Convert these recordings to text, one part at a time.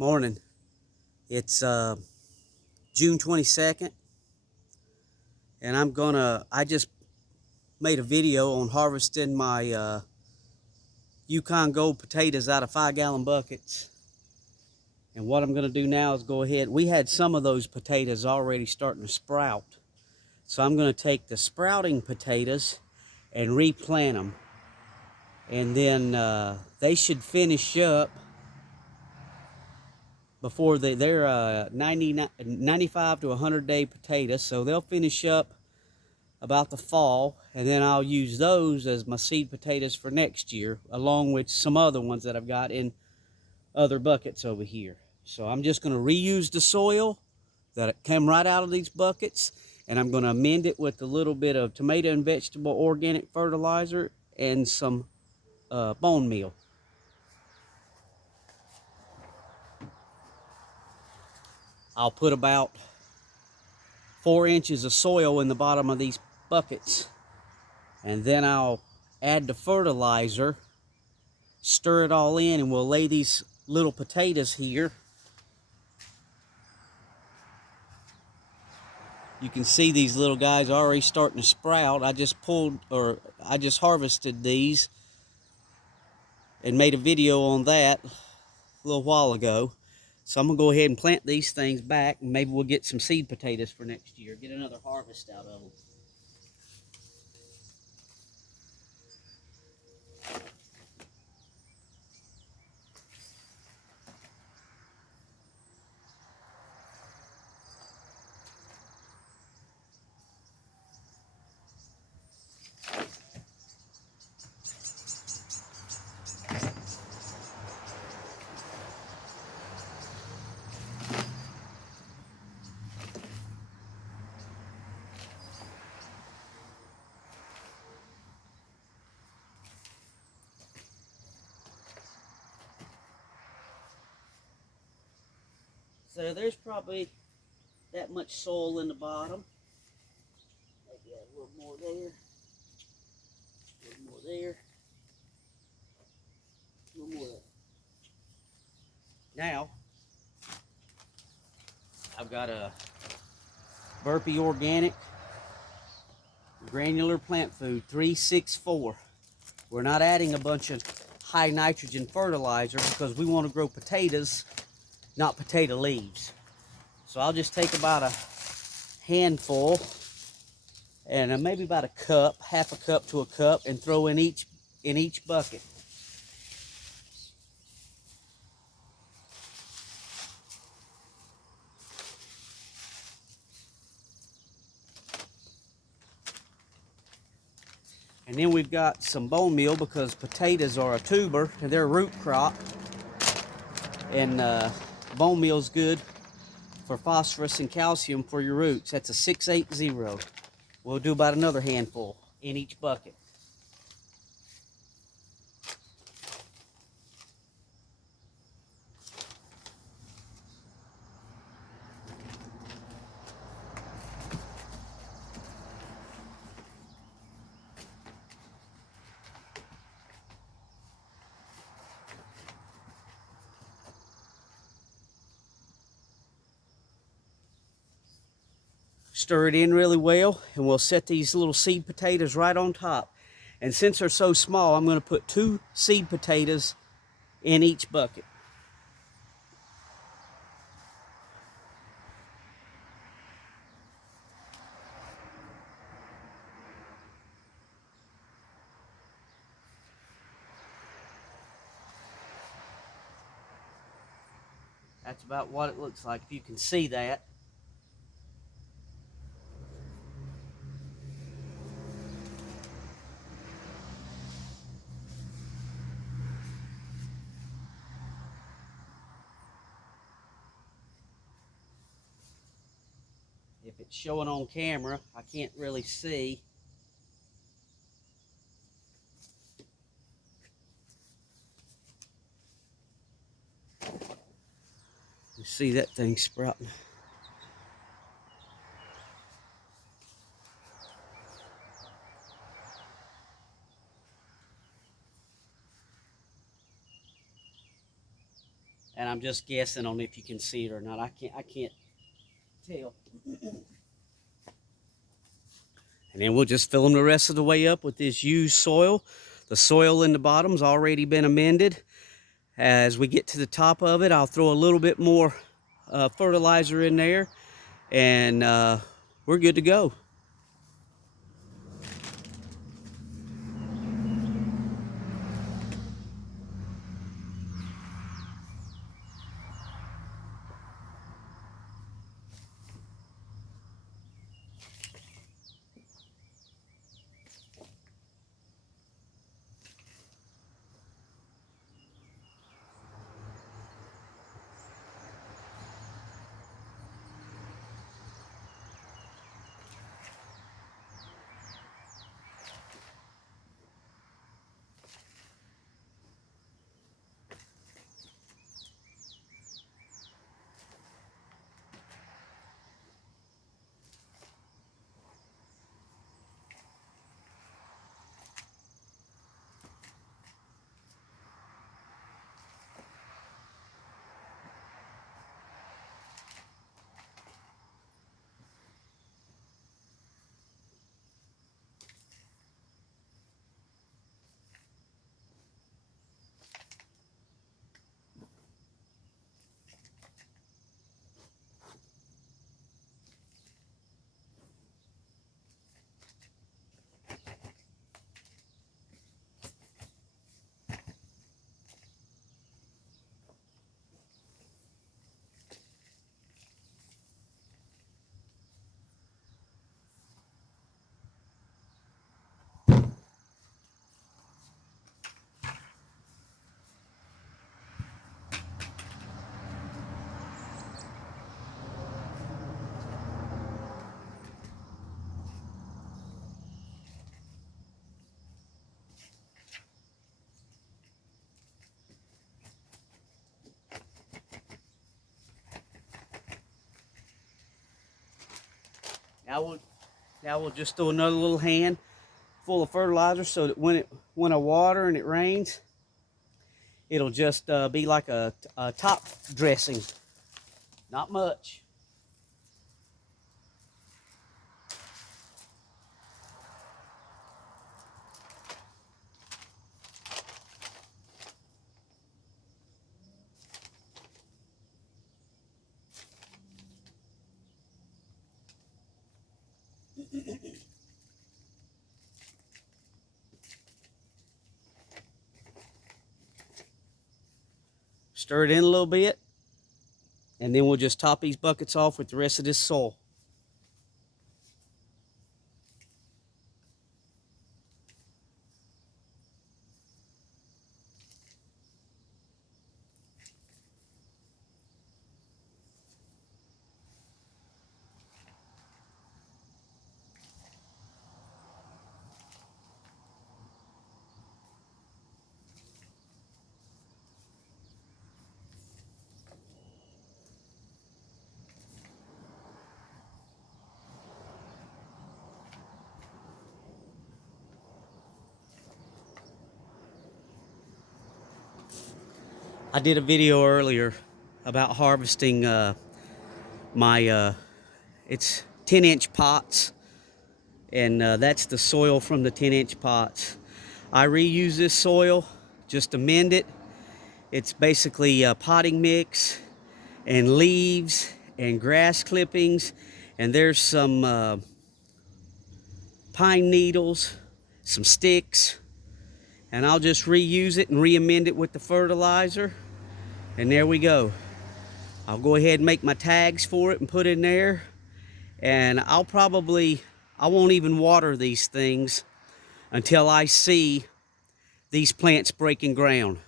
Morning. It's June 22nd, and I just made a video on harvesting my Yukon Gold potatoes out of 5-gallon buckets. And what I'm gonna do now is go ahead. We had some of those potatoes already starting to sprout. So I'm gonna take the sprouting potatoes and replant them. And then they should finish up before they're 95 to 100 day potatoes. So they'll finish up about the fall, and then I'll use those as my seed potatoes for next year, along with some other ones that I've got in other buckets over here. So I'm just going to reuse the soil that came right out of these buckets, and I'm going to amend it with a little bit of tomato and vegetable organic fertilizer and some bone meal. I'll put about 4 inches of soil in the bottom of these buckets, and then I'll add the fertilizer, stir it all in, and we'll lay these little potatoes here. You can see these little guys are already starting to sprout. I just harvested these and made a video on that a little while ago. So I'm gonna go ahead and plant these things back, and maybe we'll get some seed potatoes for next year, get another harvest out of them. So there's probably that much soil in the bottom. Maybe add a little more there, a little more there, a little more there. Now, I've got a Burpee Organic Granular Plant Food 364. We're not adding a bunch of high nitrogen fertilizer because we want to grow potatoes, not potato leaves. So I'll just take about a handful and maybe about a cup, half a cup to a cup, and throw in each bucket. And then we've got some bone meal because potatoes are a tuber and they're a root crop. And bone meal is good for phosphorus and calcium for your roots. That's a 680. We'll do about another handful in each bucket. Stir it in really well, and we'll set these little seed potatoes right on top. And since they're so small, I'm going to put 2 seed potatoes in each bucket. That's about what it looks like, if you can see that. If it's showing on camera, I can't really see. You see that thing sprouting. And I'm just guessing on if you can see it or not. I can't tell. And then we'll just fill them the rest of the way up with this used soil. The soil in the bottom's already been amended. As we get to the top of it, I'll throw a little bit more fertilizer in there, and we're good to go. Now we'll just throw another little hand full of fertilizer so that when I water and it rains, it'll just be like a top dressing. Not much. Stir it in a little bit, and then we'll just top these buckets off with the rest of this soil. I did a video earlier about harvesting my it's 10-inch pots, and that's the soil from the 10-inch pots. I reuse this soil, just amend it. It's basically potting mix and leaves and grass clippings, and there's some pine needles, some sticks, and I'll just reuse it and re-amend it with the fertilizer, and there we go. I'll go ahead and make my tags for it and put it in there, and I won't even water these things until I see these plants breaking ground,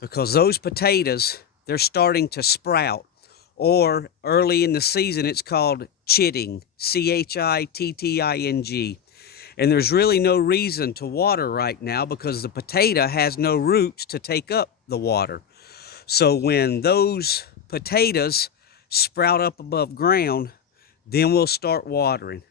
because those potatoes, they're starting to sprout, or early in the season it's called chitting, chitting, and there's really no reason to water right now because the potato has no roots to take up the water. So when those potatoes sprout up above ground, then we'll start watering.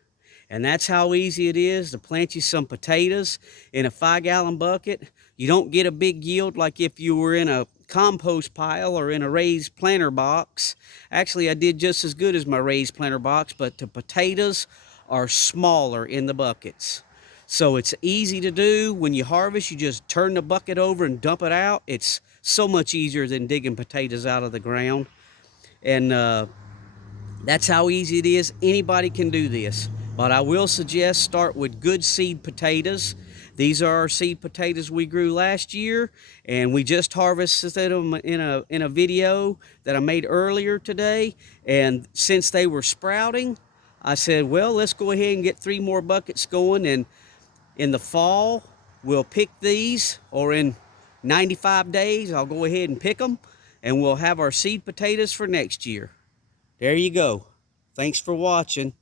And that's how easy it is to plant you some potatoes in a 5-gallon bucket. You don't get a big yield like if you were in a compost pile or in a raised planter box. Actually, I did just as good as my raised planter box, but the potatoes are smaller in the buckets. So it's easy to do. When you harvest, you just turn the bucket over and dump it out. It's so much easier than digging potatoes out of the ground. And that's how easy it is. Anybody can do this. But I will suggest start with good seed potatoes. These are our seed potatoes we grew last year, and we just harvested them in a video that I made earlier today. And since they were sprouting, I said, well, let's go ahead and get 3 more buckets going, and in the fall, we'll pick these, or in 95 days, I'll go ahead and pick them, and we'll have our seed potatoes for next year. There you go. Thanks for watching.